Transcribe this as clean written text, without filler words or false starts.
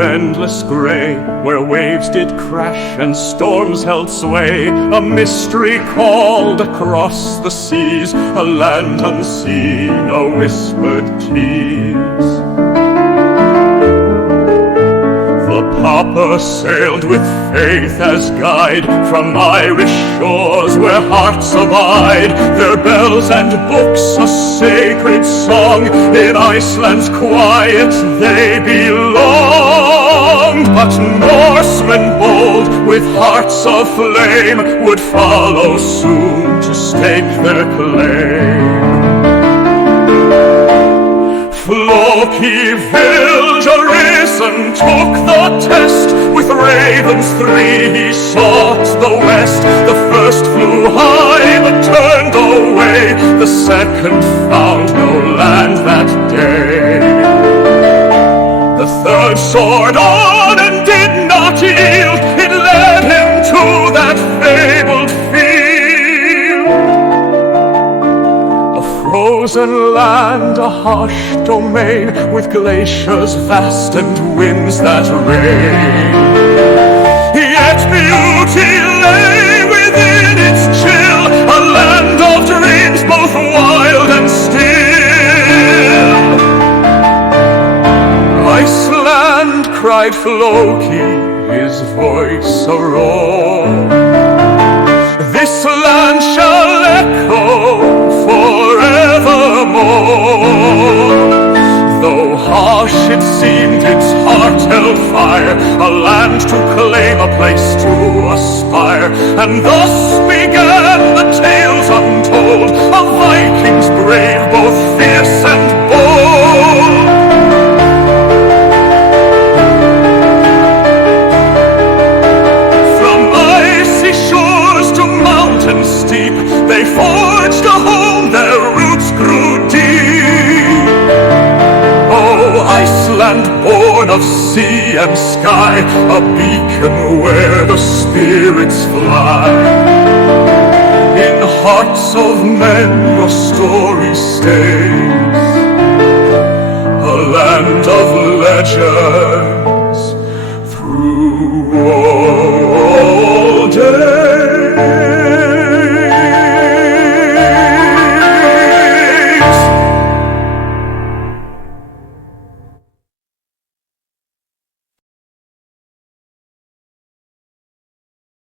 endless grey, where waves did crash and storms held sway, a mystery called across the seas, a land unseen, a whispered tease. The Papar sailed with faith as guide from Irish shores where hearts abide, their bells and books a sacred song, in Iceland's quiet they belonged. But Norsemen bold with hearts of flame would follow soon to stake their claim. Flóki Vilgerðarson took the test, with ravens 3 he sought the west. The first flew high but turned away, the second found no land that day. The third soared on and did not yield, it led him to that fabled field. A frozen land, a harsh domain, with glaciers vast and winds that rain. Yet beauty lay within its chill, a land of dreams both wild and still. Iceland, cried Flóki, his voice a roar, this land shall echo forevermore. Though harsh it seemed, its heart held fire, a land to claim, a place to aspire. And thus began the tales untold of Vikings brave, both fierce and bold. From icy shores to mountains steep, they forged a home, their roots grew deep. Iceland, born of sea and sky, a beacon where the spirits fly. In hearts of men your story stays, a land of legend